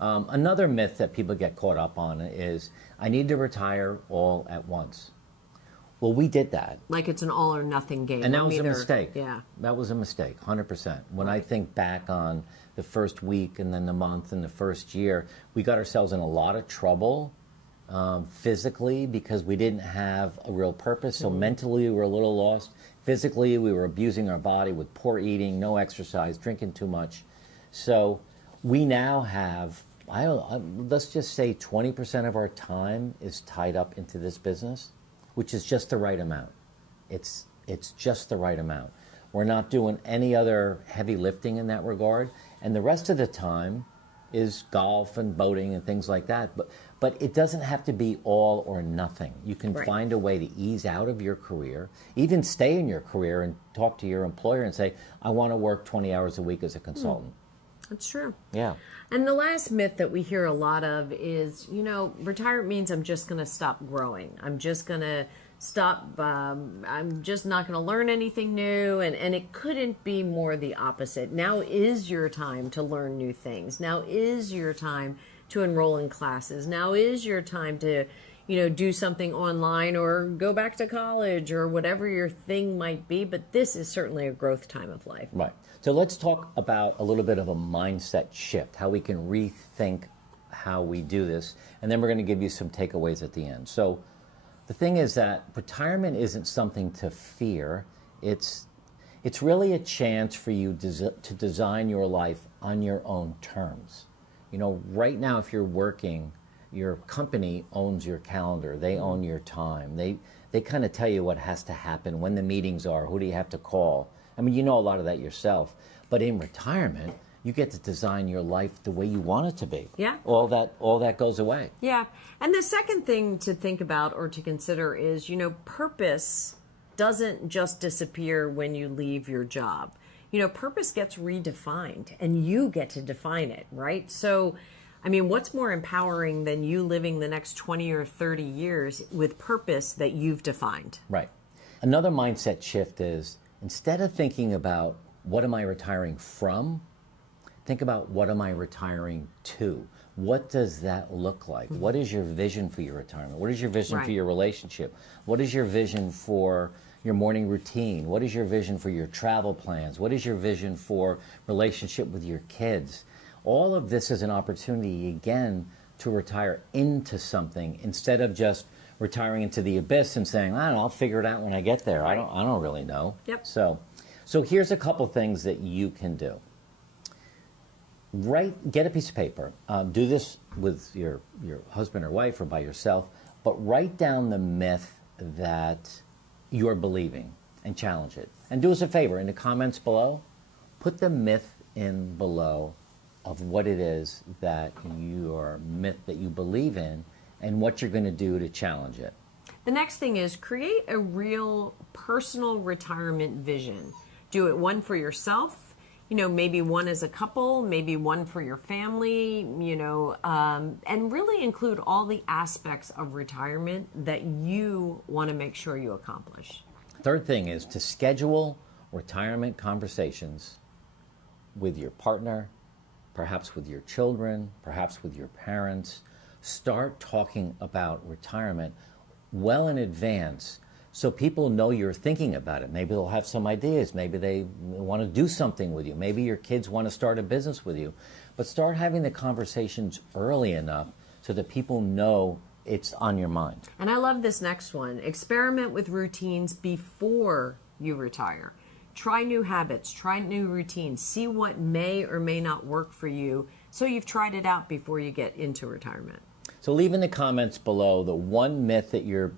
Another myth that people get caught up on is, I need to retire all at once. Well, we did that. Like it's an all or nothing game. And that was a mistake. Yeah. That was a mistake, 100%. When I think back on the first week and then the month and the first year, we got ourselves in a lot of trouble physically because we didn't have a real purpose. So mentally we were a little lost. Physically we were abusing our body with poor eating, no exercise, drinking too much. So we now have, let's just say 20% of our time is tied up into this business, which is just the right amount. It's just the right amount. We're not doing any other heavy lifting in that regard. And the rest of the time is golf and boating and things like that. But it doesn't have to be all or nothing. You can find a way to ease out of your career, even stay in your career and talk to your employer and say, I want to work 20 hours a week as a consultant. That's true. Yeah. And the last myth that we hear a lot of is, retirement means I'm just going to stop growing. I'm just going to stop, I'm just not going to learn anything new. And it couldn't be more the opposite. Now is your time to learn new things. Now is your time to enroll in classes. Now is your time to, do something online or go back to college or whatever your thing might be. But this is certainly a growth time of life. Right. So let's talk about a little bit of a mindset shift, how we can rethink how we do this. And then we're going to give you some takeaways at the end. So the thing is that retirement isn't something to fear. It's really a chance for you to design your life on your own terms. Right now, if you're working, your company owns your calendar. They own your time. They kind of tell you what has to happen, when the meetings are, who do you have to call. I mean, you know a lot of that yourself. But in retirement, you get to design your life the way you want it to be. Yeah. All that goes away. Yeah. And the second thing to think about or to consider is, purpose doesn't just disappear when you leave your job. Purpose gets redefined and you get to define it, right? So, what's more empowering than you living the next 20 or 30 years with purpose that you've defined? Right. Another mindset shift is, instead of thinking about what am I retiring from, think about what am I retiring to? What does that look like? What is your vision for your retirement? What is your vision for your relationship? What is your vision for your morning routine? What is your vision for your travel plans? What is your vision for relationship with your kids? All of this is an opportunity, again, to retire into something instead of just retiring into the abyss and saying, I don't know, I'll figure it out when I get there. I don't really know. Yep. So here's a couple things that you can do. Get a piece of paper. Do this with your husband or wife or by yourself, but write down the myth that you're believing and challenge it. And do us a favor, in the comments below, put the myth in below of what it is that your myth that you believe in and what you're going to do to challenge it. The next thing is create a real personal retirement vision. Do it one for yourself, maybe one as a couple, maybe one for your family, and really include all the aspects of retirement that you want to make sure you accomplish. Third thing is to schedule retirement conversations with your partner, perhaps with your children, perhaps with your parents. Start talking about retirement well in advance so people know you're thinking about it. Maybe they'll have some ideas. Maybe they want to do something with you. Maybe your kids want to start a business with you. But start having the conversations early enough so that people know it's on your mind. And I love this next one. Experiment with routines before you retire. Try new habits, try new routines, see what may or may not work for you so you've tried it out before you get into retirement. So leave in the comments below the one myth that you're